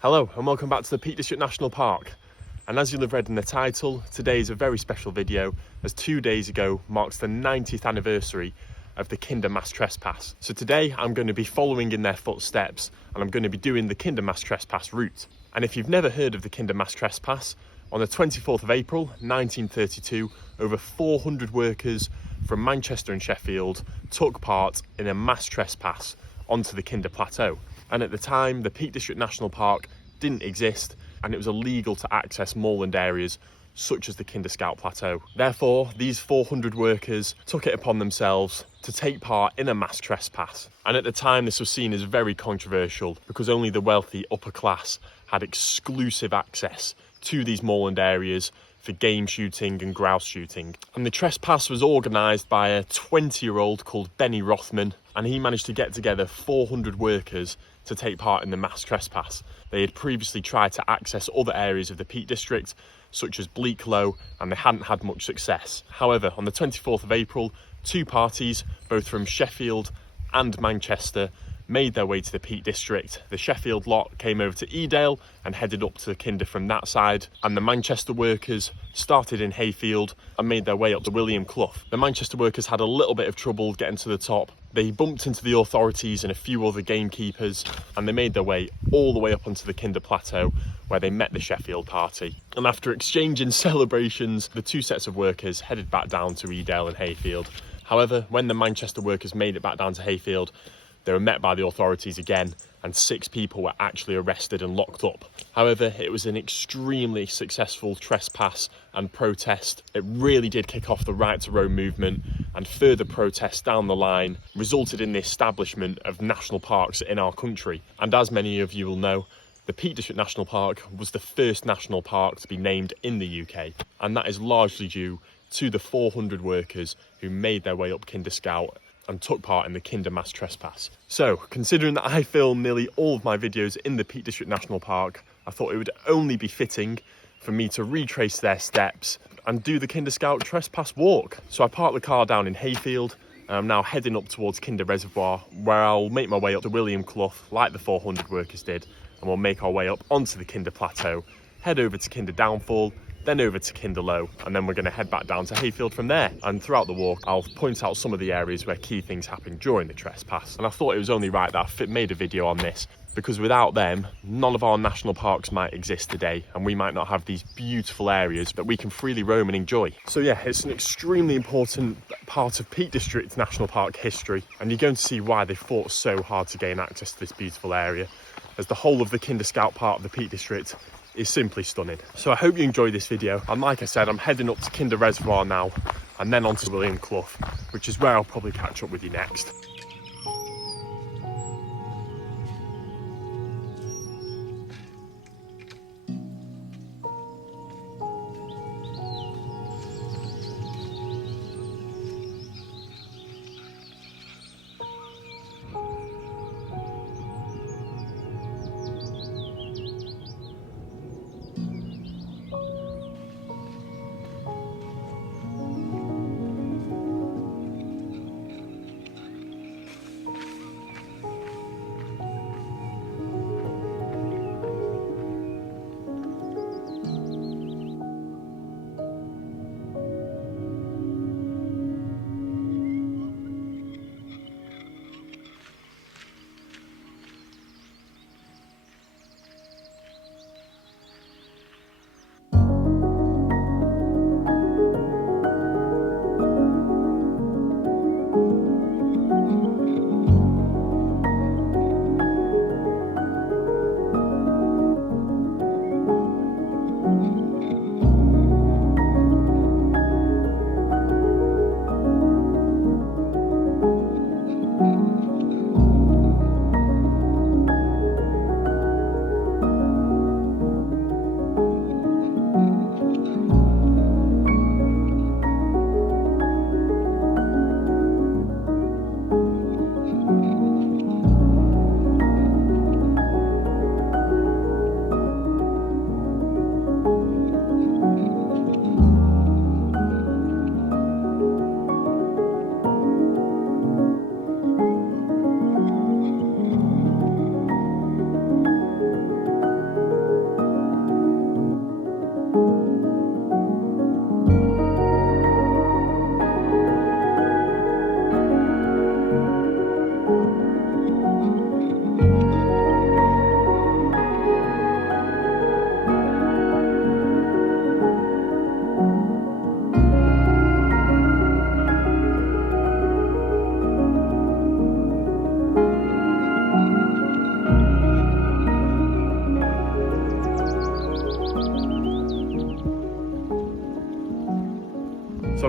Hello and welcome back to the Peak District National Park. And as you'll have read in the title, today is a very special video as 2 days ago marks the 90th anniversary of the Kinder Mass Trespass. So today I'm going to be following in their footsteps and I'm going to be doing the Kinder Mass Trespass route. And if you've never heard of the Kinder Mass Trespass, on the 24th of April 1932, over 400 workers from Manchester and Sheffield took part in a mass trespass onto the Kinder Plateau. And at the time, the Peak District National Park didn't exist and it was illegal to access moorland areas such as the Kinder Scout Plateau. Therefore, these 400 workers took it upon themselves to take part in a mass trespass. And at the time, this was seen as very controversial because only the wealthy upper class had exclusive access to these moorland areas for game shooting and grouse shooting. And the trespass was organised by a 20-year-old called Benny Rothman, and he managed to get together 400 workers to take part in the mass trespass. They had previously tried to access other areas of the Peak District, such as Bleaklow, and they hadn't had much success. However, on the 24th of April, two parties, both from Sheffield and Manchester, made their way to the Peak District. The Sheffield lot came over to Edale and headed up to Kinder from that side, and the Manchester workers started in Hayfield and made their way up to William Clough. The Manchester workers had a little bit of trouble getting to the top. They bumped into the authorities and a few other gamekeepers, and they made their way all the way up onto the Kinder Plateau, where they met the Sheffield party. And after exchanging celebrations, the two sets of workers headed back down to Edale and Hayfield. However, when the Manchester workers made it back down to Hayfield, they were met by the authorities again, and 6 people were actually arrested and locked up. However, it was an extremely successful trespass and protest. It really did kick off the Right to Roam movement, and further protests down the line resulted in the establishment of national parks in our country. And as many of you will know, the Peak District National Park was the first national park to be named in the UK, and that is largely due to the 400 workers who made their way up Kinder Scout and took part in the Kinder Mass Trespass. So, considering that I film nearly all of my videos in the Peak District National Park, I thought it would only be fitting for me to retrace their steps and do the Kinder Scout Trespass walk. So I parked the car down in Hayfield, and I'm now heading up towards Kinder Reservoir, where I'll make my way up to William Clough, like the 400 workers did, and we'll make our way up onto the Kinder Plateau, head over to Kinder Downfall, then over to Kinder Low, and then we're going to head back down to Hayfield from there. And throughout the walk, I'll point out some of the areas where key things happened during the trespass. And I thought it was only right that I made a video on this, because without them, none of our national parks might exist today, and we might not have these beautiful areas that we can freely roam and enjoy. So yeah, it's an extremely important part of Peak District National Park history, and you're going to see why they fought so hard to gain access to this beautiful area, as the whole of the Kinder Scout part of the Peak District is simply stunning. So I hope you enjoyed this video, and like I said, I'm heading up to Kinder Reservoir now and then on to William Clough, which is where I'll probably catch up with you next.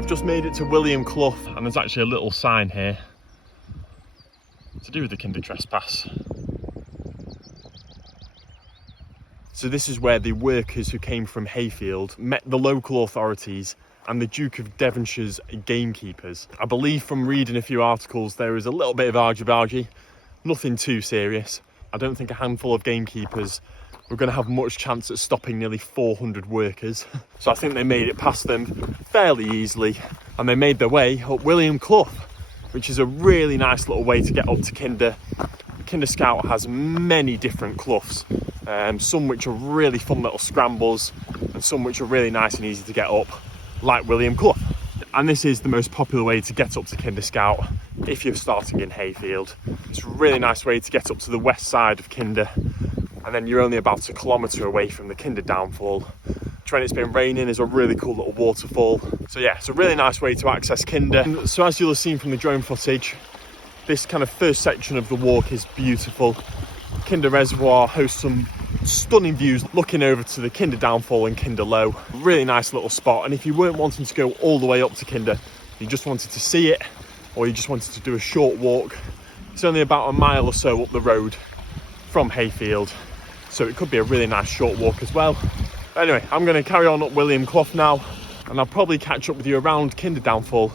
just made it to William Clough, and there's actually a little sign here to do with the Kinder Trespass. So this is where the workers who came from Hayfield met the local authorities and the Duke of Devonshire's gamekeepers. I believe from reading a few articles there is a little bit of argy-bargy, nothing too serious. I don't think a handful of gamekeepers were going to have much chance at stopping nearly 400 workers. So I think they made it past them fairly easily, and they made their way up William Clough, which is a really nice little way to get up to Kinder. Kinder Scout has many different cloughs, some which are really fun little scrambles and some which are really nice and easy to get up, like William Clough. And this is the most popular way to get up to Kinder Scout if you're starting in Hayfield. It's a really nice way to get up to the west side of Kinder, and then you're only about a kilometre away from the Kinder downfall, which when it's been raining is a really cool little waterfall. So yeah, it's a really nice way to access Kinder. So as you'll have seen from the drone footage, this kind of first section of the walk is beautiful. Kinder Reservoir hosts some stunning views looking over to the Kinder downfall and Kinder Low. Really nice little spot, and if you weren't wanting to go all the way up to Kinder, you just wanted to see it, or you just wanted to do a short walk, it's only about a mile or so up the road from Hayfield, so it could be a really nice short walk as well. Anyway, I'm going to carry on up William Clough now, and I'll probably catch up with you around Kinder downfall.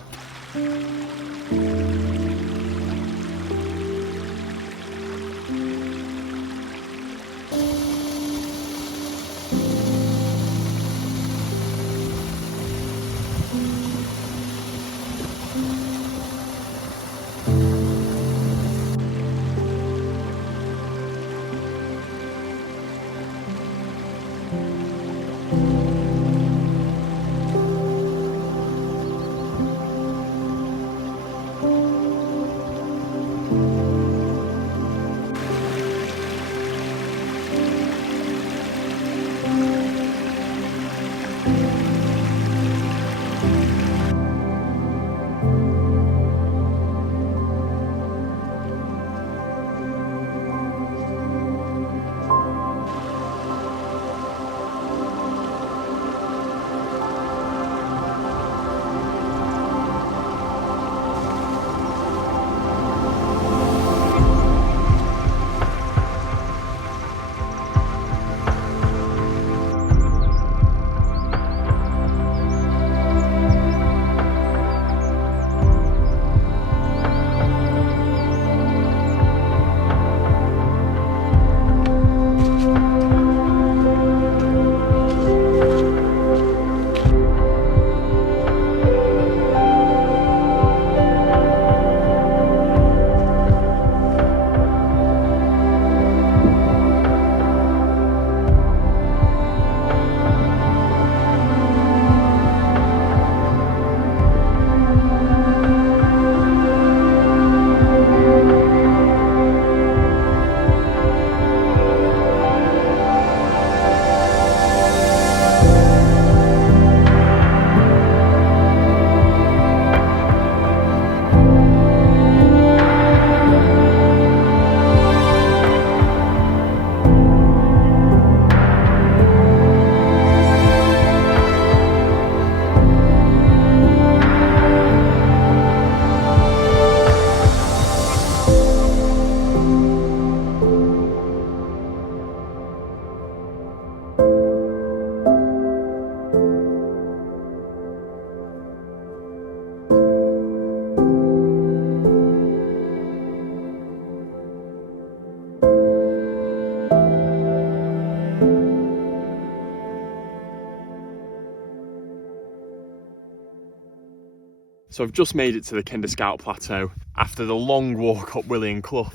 So I've just made it to the Kinder Scout Plateau after the long walk up William Clough,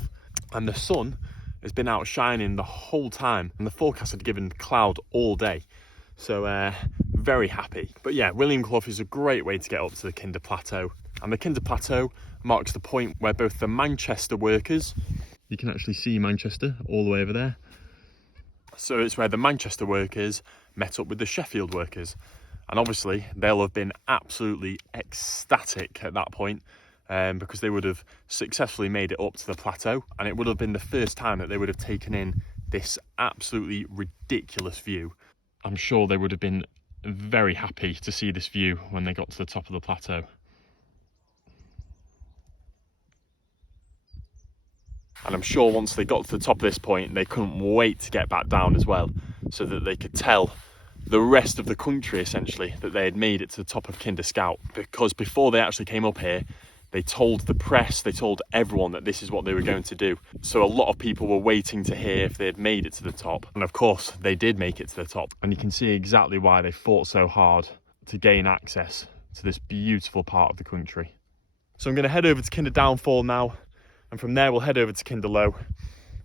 and the sun has been out shining the whole time, and the forecast had given cloud all day. So very happy. But yeah, William Clough is a great way to get up to the Kinder Plateau. And the Kinder Plateau marks the point where both the Manchester workers, you can actually see Manchester all the way over there. So it's where the Manchester workers met up with the Sheffield workers. And obviously they'll have been absolutely ecstatic at that point, because they would have successfully made it up to the plateau, and it would have been the first time that they would have taken in this absolutely ridiculous view. I'm sure they would have been very happy to see this view when they got to the top of the plateau. And I'm sure once they got to the top of this point, they couldn't wait to get back down as well, so that they could tell the rest of the country, essentially, that they had made it to the top of Kinder Scout. Because before they actually came up here, they told the press, they told everyone that this is what they were going to do. So a lot of people were waiting to hear if they had made it to the top. And of course, they did make it to the top. And you can see exactly why they fought so hard to gain access to this beautiful part of the country. So I'm going to head over to Kinder Downfall now, and from there we'll head over to Kinder Low.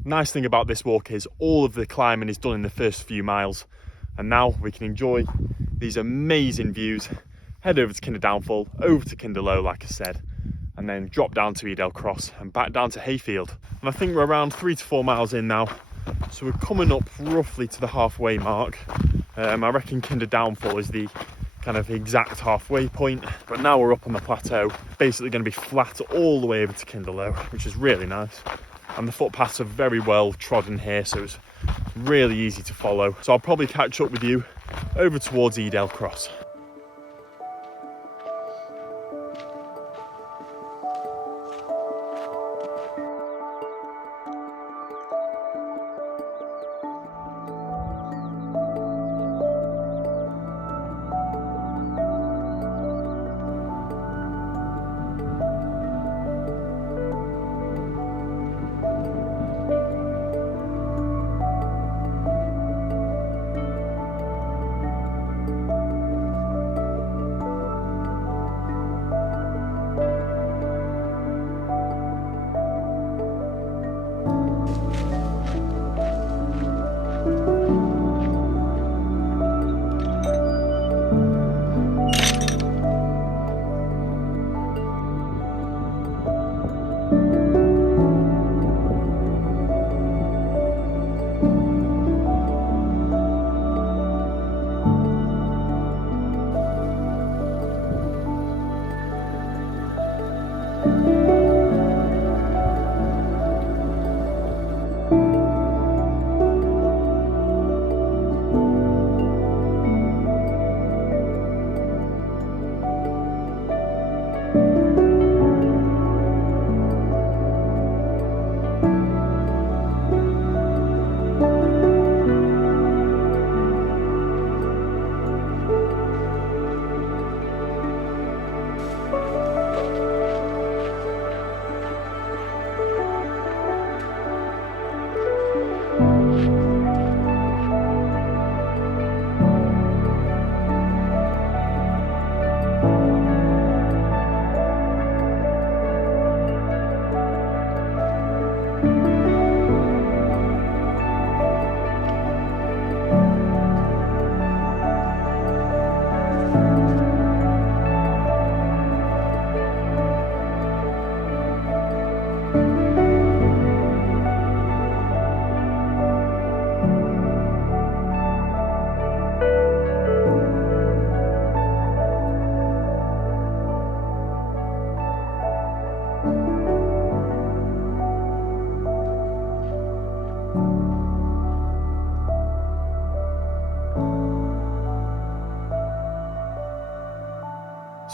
Nice thing about this walk is all of the climbing is done in the first few miles, and now we can enjoy these amazing views. Head over to Kinder Downfall, over to Kinder Low, like I said, and then drop down to Edale Cross and back down to Hayfield. And I think we're around 3 to 4 miles in now, so we're coming up roughly to the halfway mark. I reckon Kinder Downfall is the kind of exact halfway point, but now we're up on the plateau, basically going to be flat all the way over to Kinder Low, which is really nice. And the footpaths are very well trodden here, so it's really easy to follow. So I'll probably catch up with you over towards Edale Cross.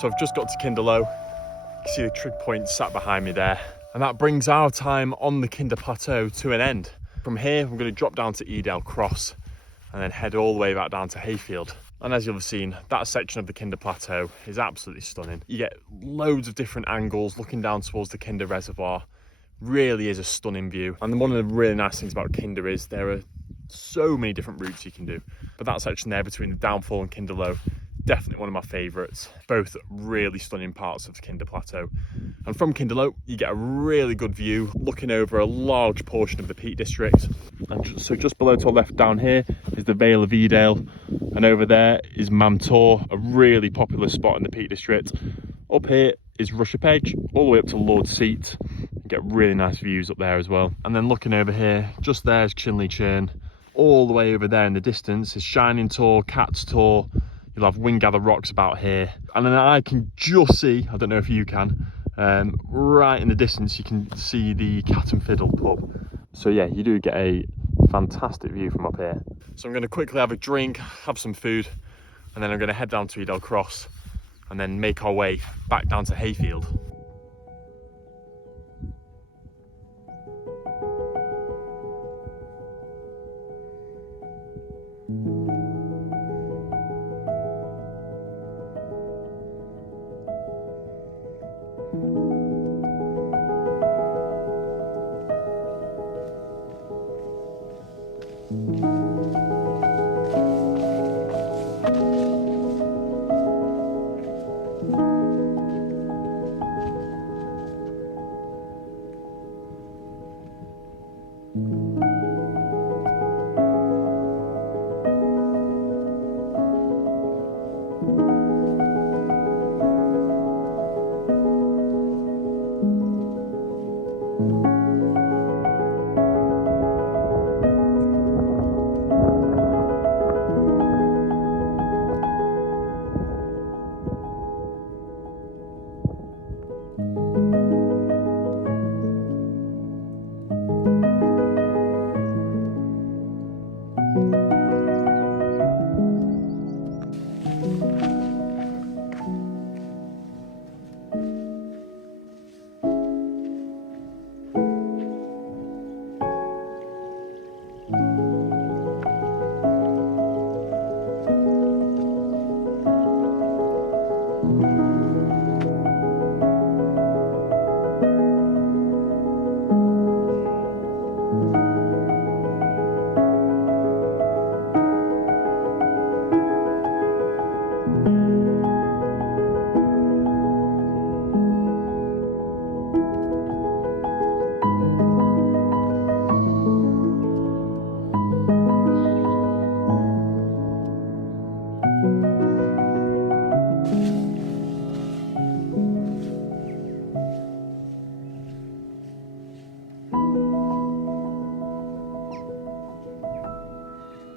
So I've just got to Kinder Low. You can see the trig point sat behind me there. And that brings our time on the Kinder Plateau to an end. From here, we're going to drop down to Edale Cross and then head all the way back down to Hayfield. And as you'll have seen, that section of the Kinder Plateau is absolutely stunning. You get loads of different angles looking down towards the Kinder Reservoir. Really is a stunning view. And one of the really nice things about Kinder is there are so many different routes you can do. But that section there between the Downfall and Kinder Low, definitely one of my favourites. Both really stunning parts of the Kinder Plateau. And from Kinder Low, you get a really good view looking over a large portion of the Peak District. And so just below to our left down here is the Vale of Edale, and over there is Mamtor, a really popular spot in the Peak District. Up here is Rushop Edge, all the way up to Lord's Seat. You get really nice views up there as well. And then looking over here, just there is Chinley Churn. All the way over there in the distance is Shining Tor, Cat's Tor. You'll have Wingather Rocks about here. And then I can just see, I don't know if you can, right in the distance you can see the Cat and Fiddle pub. So yeah, you do get a fantastic view from up here. So I'm going to quickly have a drink, have some food, and then I'm going to head down to Edel Cross and then make our way back down to Hayfield.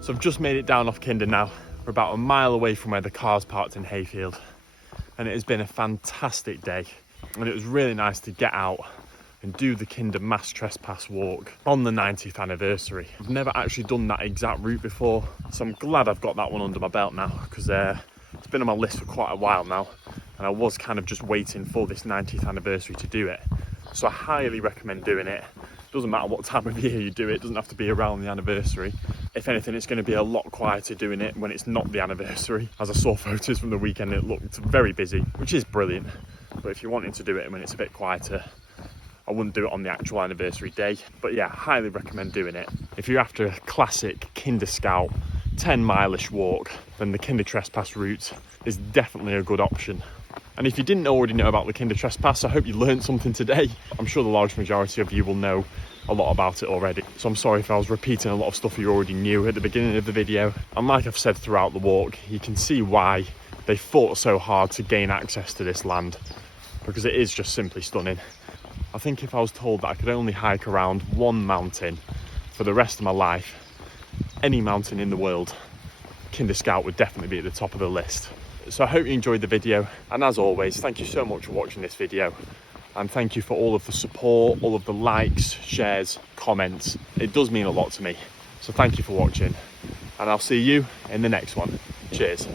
So I've just made it down off Kinder now. We're about a mile away from where the car's parked in Hayfield. And it has been a fantastic day. And it was really nice to get out and do the Kinder Mass Trespass walk on the 90th anniversary. I've never actually done that exact route before, so I'm glad I've got that one under my belt now, because it's been on my list for quite a while now, and I was kind of just waiting for this 90th anniversary to do it. So I highly recommend doing it. Doesn't matter what time of year you do it, doesn't have to be around the anniversary. If anything, it's going to be a lot quieter doing it when it's not the anniversary. As I saw photos from the weekend, it looked very busy, which is brilliant. But if you're wanting to do it when it's a bit quieter, I wouldn't do it on the actual anniversary day. But yeah, highly recommend doing it. If you're after a classic Kinder Scout 10-mile-ish walk, then the Kinder Trespass route is definitely a good option. And if you didn't already know about the Kinder Trespass, I hope you learned something today. I'm sure the large majority of you will know a lot about it already. So I'm sorry if I was repeating a lot of stuff you already knew at the beginning of the video. And like I've said throughout the walk, you can see why they fought so hard to gain access to this land, because it is just simply stunning. I think if I was told that I could only hike around one mountain for the rest of my life, any mountain in the world, Kinder Scout would definitely be at the top of the list. So I hope you enjoyed the video, and as always, thank you so much for watching this video, and thank you for all of the support, all of the likes, shares, comments. It does mean a lot to me, so thank you for watching, and I'll see you in the next one. Cheers.